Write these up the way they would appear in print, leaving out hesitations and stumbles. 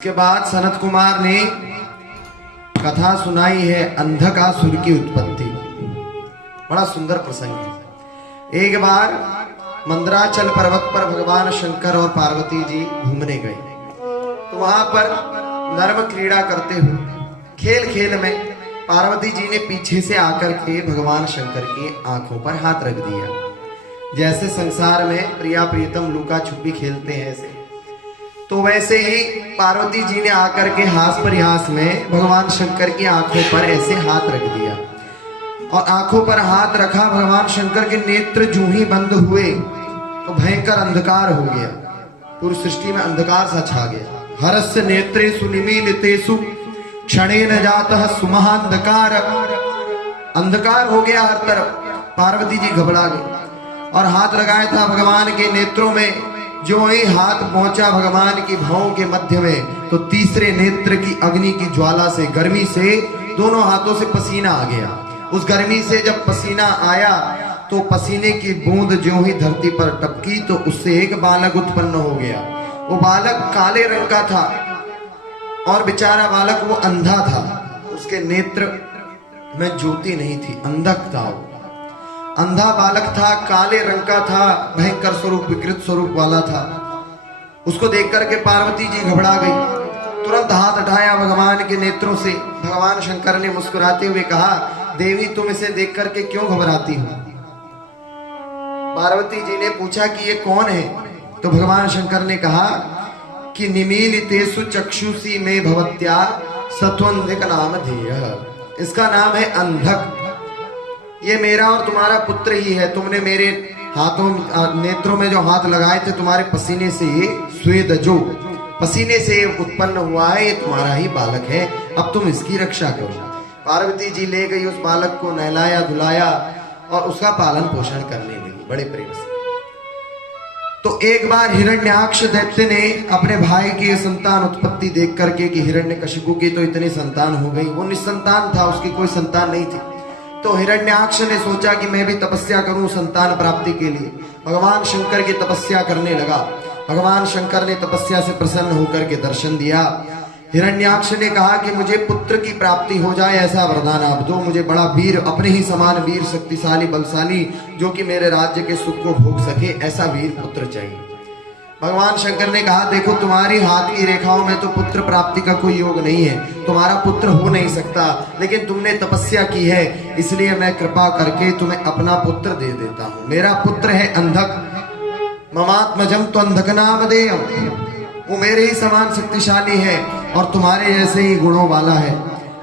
इसके बाद सनत कुमार ने कथा सुनाई है अंधकासुर की उत्पत्ति। बड़ा सुंदर प्रसंग है। एक बार मंदराचल पर्वत पर भगवान शंकर और पार्वती जी घूमने गए, तो वहां पर नर्म क्रीड़ा करते हुए खेल खेल में पार्वती जी ने पीछे से आकर के भगवान शंकर की आंखों पर हाथ रख दिया। जैसे संसार में प्रिया प्रियतम लुका छुपी खेलते हैं ऐसे, तो वैसे ही पार्वती जी ने आकर के हास परिहास में भगवान शंकर की आंखों पर ऐसे हाथ रख दिया और आंखों पर हाथ रखा। भगवान शंकर के नेत्र जूं ही बंद हुए तो भयंकर अंधकार हो गया, पूरी सृष्टि में अंधकार सा छा गया। हरस्य नेत्रेषु निमीलितेषु क्षणेन जातः सुमहांधकार। अंधकार हो गया हर तरफ। पार्वती जी घबरा गई और हाथ लगाया था भगवान के नेत्रों में। जो ही हाथ पहुंचा भगवान की भौं के मध्य में, तो तीसरे नेत्र की अग्नि की ज्वाला से, गर्मी से दोनों हाथों से पसीना आ गया। उस गर्मी से जब पसीना आया तो पसीने की बूंद जो ही धरती पर टपकी तो उससे एक बालक उत्पन्न हो गया। वो बालक काले रंग का था और बेचारा बालक वो अंधा था। उसके नेत्र में ज्योति नहीं थी, अंधक था वो। अंधा बालक था, काले रंग का था, भयंकर स्वरूप, विकृत स्वरूप वाला था। उसको देख करके पार्वती जी घबरा गई, तुरंत हाथ उठाया भगवान के नेत्रों से। भगवान शंकर ने मुस्कुराते हुए कहा, देवी तुम इसे देख करके क्यों घबराती हो? पार्वती जी ने पूछा कि ये कौन है? तो भगवान शंकर ने कहा कि निमीलितेषु चक्षुषी में भवत्या सत्वंधिक नाम धेय। इसका नाम है अंधक। ये मेरा और तुम्हारा पुत्र ही है। तुमने मेरे हाथों नेत्रों में जो हाथ लगाए थे, तुम्हारे पसीने से ये स्वेद जो पसीने से उत्पन्न हुआ है, ये तुम्हारा ही बालक है। अब तुम इसकी रक्षा करो। पार्वती जी ले गई, उस बालक को नहलाया धुलाया और उसका पालन पोषण करने लगी बड़े प्रेम से। तो एक बार हिरण्याक्ष दैत्य ने अपने भाई की संतान उत्पत्ति देख करके कि हिरण्यकशिपु की तो इतनी संतान हो गई, वो निसंतान था, उसकी कोई संतान नहीं थी। तो हिरण्याक्ष ने सोचा कि मैं भी तपस्या करूं संतान प्राप्ति के लिए। भगवान शंकर की तपस्या करने लगा। भगवान शंकर ने तपस्या से प्रसन्न होकर के दर्शन दिया। हिरण्याक्ष ने कहा कि मुझे पुत्र की प्राप्ति हो जाए, ऐसा वरदान आप दो। मुझे बड़ा वीर, अपने ही समान वीर, शक्तिशाली, बलशाली, जो कि मेरे राज्य के सुख को भोग सके, ऐसा वीर पुत्र चाहिए। भगवान शंकर ने कहा, देखो तुम्हारी हाथ की रेखाओं में तो पुत्र प्राप्ति का कोई योग नहीं है, तुम्हारा पुत्र हो नहीं सकता, लेकिन तुमने तपस्या की है, इसलिए मैं कृपा करके तुम्हें अपना पुत्र दे देता हूँ। मेरा पुत्र है अंधक, ममात्मजम तो अंधक नामधेयम। वो मेरे ही समान शक्तिशाली है और तुम्हारे जैसे ही गुणों वाला है।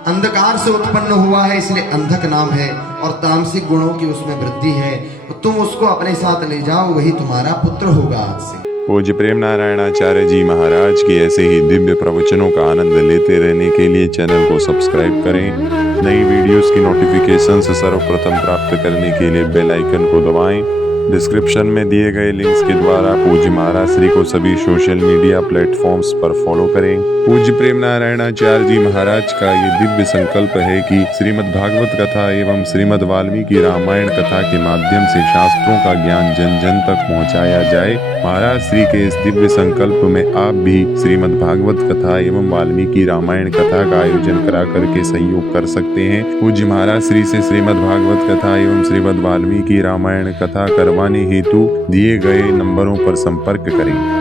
अंधकार से उत्पन्न हुआ है, इसलिए अंधक नाम है, और तामसिक गुणों की उसमें वृद्धि है। तो तुम उसको अपने साथ ले जाओ, वही तुम्हारा पुत्र होगा आज से। पूज्य प्रेम नारायणाचार्य जी महाराज की ऐसे ही दिव्य प्रवचनों का आनंद लेते रहने के लिए चैनल को सब्सक्राइब करें। नई वीडियोस की नोटिफिकेशन सर्वप्रथम प्राप्त करने के लिए बेल आइकन को दबाएं। डिस्क्रिप्शन में दिए गए लिंक्स के द्वारा पूज्य महाराज श्री को सभी सोशल मीडिया प्लेटफॉर्म्स पर फॉलो करें। पूज्य प्रेम नारायणाचार्य जी महाराज का ये दिव्य संकल्प है कि श्रीमद् भागवत कथा एवं श्रीमद् वाल्मीकि रामायण कथा के माध्यम से शास्त्रों का ज्ञान जन जन तक पहुंचाया जाए। महाराज श्री के इस दिव्य संकल्प में आप भी श्रीमद् भागवत कथा एवं वाल्मीकि रामायण कथा का आयोजन करा करके सहयोग कर सकते हैं। पूज्य महाराज श्री से श्रीमद् भागवत कथा एवं श्रीमद् वाल्मीकि रामायण कथा करवाने हेतु दिए गए नंबरों पर संपर्क करें।